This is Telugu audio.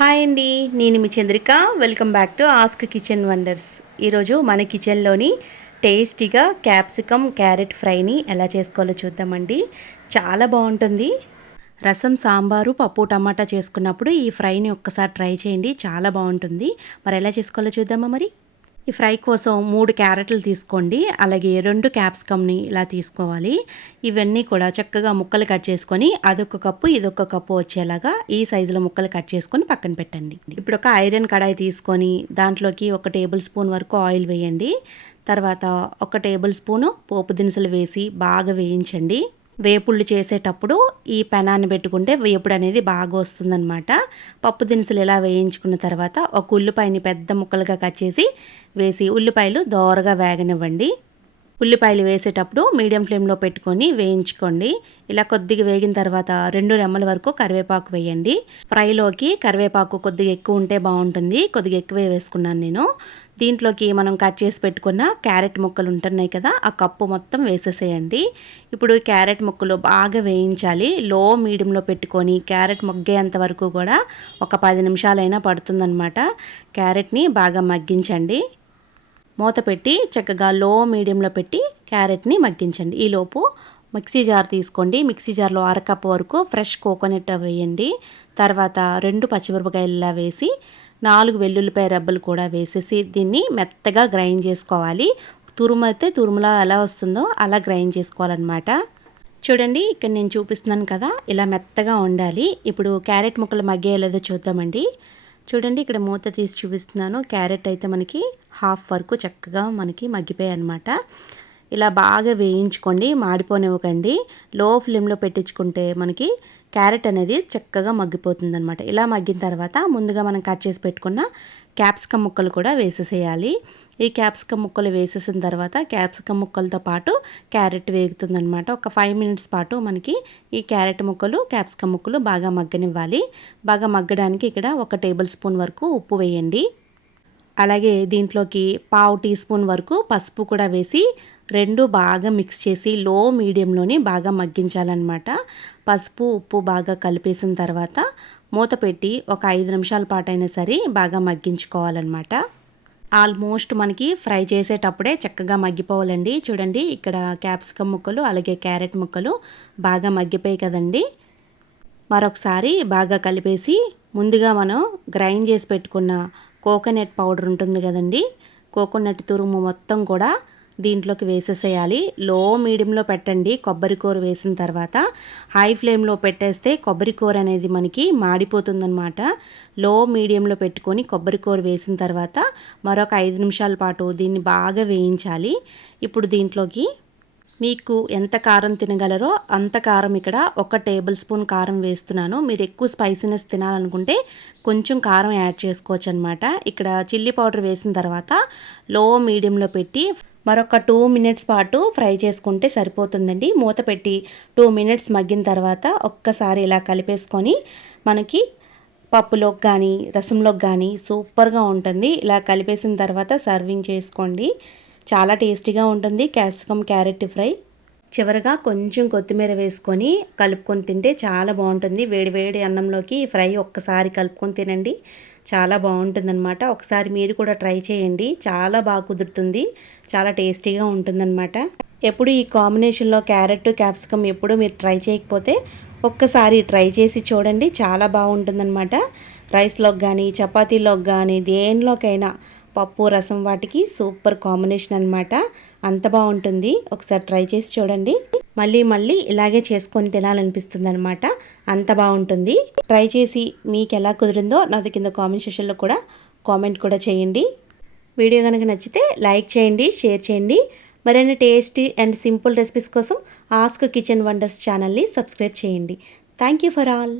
హాయ్ అండి, నేను మీ Chandrika. Welcome back to ask kitchen wonders. ఈరోజు మన కిచెన్లోని టేస్టీగా క్యాప్సికమ్ క్యారెట్ ఫ్రైని ఎలా చేసుకోవాలో చూద్దామండి. చాలా బాగుంటుంది. రసం, సాంబారు, పప్పు, టమాటా చేసుకున్నప్పుడు ఈ ఫ్రైని ఒక్కసారి ట్రై చేయండి, చాలా బాగుంటుంది. మరి ఎలా చేసుకోవాలో చూద్దామా మరి. ఈ ఫ్రై కోసం 3 క్యారెట్లు తీసుకోండి. అలాగే 2 క్యాప్సికమ్ని ఇలా తీసుకోవాలి. ఇవన్నీ కూడా చక్కగా ముక్కలు కట్ చేసుకొని అదొక కప్పు ఇదొక కప్పు వచ్చేలాగా ఈ సైజులో ముక్కలు కట్ చేసుకొని పక్కన పెట్టండి. ఇప్పుడు ఒక ఐరన్ కడాయి తీసుకొని దాంట్లోకి 1 టేబుల్ స్పూన్ వరకు ఆయిల్ వేయండి. తర్వాత 1 టేబుల్ స్పూను పోపు దినుసులు వేసి బాగా వేయించండి. వేపుళ్ళు చేసేటప్పుడు ఈ పెనాన్ని పెట్టుకుంటే వేపుడు అనేది బాగా వస్తుందన్నమాట. పప్పు దినుసులు ఇలా వేయించుకున్న తర్వాత ఒక ఉల్లిపాయని పెద్ద ముక్కలుగా కట్ చేసి వేసి ఉల్లిపాయలు దోరగా వేగనివ్వండి. ఉల్లిపాయలు వేసేటప్పుడు మీడియం ఫ్లేమ్లో పెట్టుకొని వేయించుకోండి. ఇలా కొద్దిగా వేగిన తర్వాత 2 రెమ్మల వరకు కరివేపాకు వేయండి. ఫ్రైలోకి కరివేపాకు కొద్దిగా ఎక్కువ ఉంటే బాగుంటుంది, కొద్దిగా ఎక్కువే వేసుకున్నాను నేను. దీంట్లోకి మనం కట్ చేసి పెట్టుకున్న క్యారెట్ ముక్కలు ఉంటున్నాయి కదా, ఆ కప్పు మొత్తం వేసేసేయండి. ఇప్పుడు క్యారెట్ ముక్కలు బాగా వేయించాలి. లో మీడియంలో పెట్టుకొని క్యారెట్ మగ్గేంత వరకు కూడా ఒక 10 నిమిషాలైనా పడుతుందన్నమాట. క్యారెట్ని బాగా మగ్గించండి. మూత పెట్టి చక్కగా లో మీడియంలో పెట్టి క్యారెట్ని మగ్గించండి. ఈలోపు మిక్సీ జార్ తీసుకోండి. మిక్సీ జార్లో 1/2 కప్ వరకు ఫ్రెష్ కోకోనట్ వేయండి. తర్వాత 2 పచ్చిమిరపకాయలు వేసి 4 వెల్లుల్లిపాయ రెబ్బలు కూడా వేసేసి దీన్ని మెత్తగా గ్రైండ్ చేసుకోవాలి. తురుమైతే తురుములా ఎలా వస్తుందో అలా గ్రైండ్ చేసుకోవాలన్నమాట. చూడండి, ఇక్కడ నేను చూపిస్తున్నాను కదా, ఇలా మెత్తగా ఉండాలి. ఇప్పుడు క్యారెట్ ముక్కలు మగ్గేయలేదో చూద్దామండి. చూడండి, ఇక్కడ మూత తీసి చూపిస్తున్నాను. క్యారెట్ అయితే మనకి హాఫ్ వరకు చక్కగా మనకి మగ్గిపోయాయి అన్నమాట. ఇలా బాగా వేయించుకోండి, మాడిపోనివ్వకండి. లో ఫ్లేమ్లో పెట్టించుకుంటే మనకి క్యారెట్ అనేది చక్కగా మగ్గిపోతుందన్నమాట. ఇలా మగ్గిన తర్వాత ముందుగా మనం కట్ చేసి పెట్టుకున్న క్యాప్సికమ్ ముక్కలు కూడా వేసేసేయాలి. ఈ క్యాప్సికమ్ ముక్కలు వేసేసిన తర్వాత క్యాప్సికమ్ ముక్కలతో పాటు క్యారెట్ వేగుతుందనమాట. ఒక 5 మినిట్స్ పాటు మనకి ఈ క్యారెట్ ముక్కలు క్యాప్సికమ్ ముక్కలు బాగా మగ్గనివ్వాలి. బాగా మగ్గడానికి ఇక్కడ 1 టేబుల్ స్పూన్ వరకు ఉప్పు వేయండి. అలాగే దీంట్లోకి 1/2 టీ స్పూన్ వరకు పసుపు కూడా వేసి 2 బాగా మిక్స్ చేసి లో మీడియంలోని బాగా మగ్గించాలన్నమాట. పసుపు ఉప్పు బాగా కలిపేసిన తర్వాత మూత పెట్టి ఒక 5 నిమిషాల పాటైనా సరే బాగా మగ్గించుకోవాలన్నమాట. ఆల్మోస్ట్ మనకి ఫ్రై చేసేటప్పుడే చక్కగా మగ్గిపోవాలండి. చూడండి, ఇక్కడ క్యాప్సికమ్ ముక్కలు అలాగే క్యారెట్ ముక్కలు బాగా మగ్గిపోయాయి కదండి. మరొకసారి బాగా కలిపేసి ముందుగా మనం గ్రైండ్ చేసి పెట్టుకున్న కోకోనట్ పౌడర్ ఉంటుంది కదండి, కోకోనట్ తురుము మొత్తం కూడా దీంట్లోకి వేసేసేయాలి. లో మీడియంలో పెట్టండి. కొబ్బరి కూర వేసిన తర్వాత హై ఫ్లేమ్లో పెట్టేస్తే కొబ్బరి కూర అనేది మనకి మాడిపోతుందన్నమాట. లో మీడియంలో పెట్టుకొని కొబ్బరి కూర వేసిన తర్వాత మరొక 5 నిమిషాల పాటు దీన్ని బాగా వేయించాలి. ఇప్పుడు దీంట్లోకి మీకు ఎంత కారం తినగలరో అంత కారం, ఇక్కడ 1 టేబుల్ స్పూన్ కారం వేస్తున్నాను. మీరు ఎక్కువ స్పైసీనెస్ తినాలనుకుంటే కొంచెం కారం యాడ్ చేసుకోవచ్చు అనమాట. ఇక్కడ చిల్లీ పౌడర్ వేసిన తర్వాత లో మీడియంలో పెట్టి మరొక 2 మినిట్స్ పాటు ఫ్రై చేసుకుంటే సరిపోతుందండి. మూత పెట్టి 2 మినిట్స్ మగ్గిన తర్వాత ఒక్కసారి ఇలా కలిపేసుకొని మనకి పప్పులోకి కానీ రసంలోకి కానీ సూపర్గా ఉంటుంది. ఇలా కలిపేసిన తర్వాత సర్వింగ్ చేసుకోండి. చాలా టేస్టీగా ఉంటుంది క్యాప్సికమ్ క్యారెట్ ఫ్రై. చివరగా కొంచెం కొత్తిమీర వేసుకొని కలుపుకొని తింటే చాలా బాగుంటుంది. వేడి వేడి అన్నంలోకి ఈ ఫ్రై ఒక్కసారి కలుపుకొని తినండి, చాలా బాగుంటుందన్నమాట. ఒకసారి మీరు కూడా ట్రై చేయండి, చాలా బాగా కుదురుతుంది, చాలా టేస్టీగా ఉంటుందన్నమాట. ఎప్పుడు ఈ కాంబినేషన్లో క్యారెట్ క్యాప్సికమ్ ఎప్పుడు మీరు ట్రై చేయకపోతే ఒక్కసారి ట్రై చేసి చూడండి, చాలా బాగుంటుందన్నమాట. రైస్లోకి కానీ చపాతీలోకి కానీ దేనిలోకైనా పప్పు రసం వాటికి సూపర్ కాంబినేషన్ అనమాట. అంత బాగుంటుంది. ఒకసారి ట్రై చేసి చూడండి, మళ్ళీ మళ్ళీ ఇలాగే చేసుకొని తినాలనిపిస్తుంది అనమాట. అంత బాగుంటుంది. ట్రై చేసి మీకు ఎలా కుదిరిందో నాది కింద కామెంట్ సెక్షన్లో కూడా కామెంట్ కూడా చేయండి. వీడియో కనుక నచ్చితే లైక్ చేయండి, షేర్ చేయండి. మరిన్ని టేస్టీ అండ్ సింపుల్ రెసిపీస్ కోసం ఆస్క్ కిచెన్ వండర్స్ ఛానల్ని సబ్స్క్రైబ్ చేయండి. Thank you for all.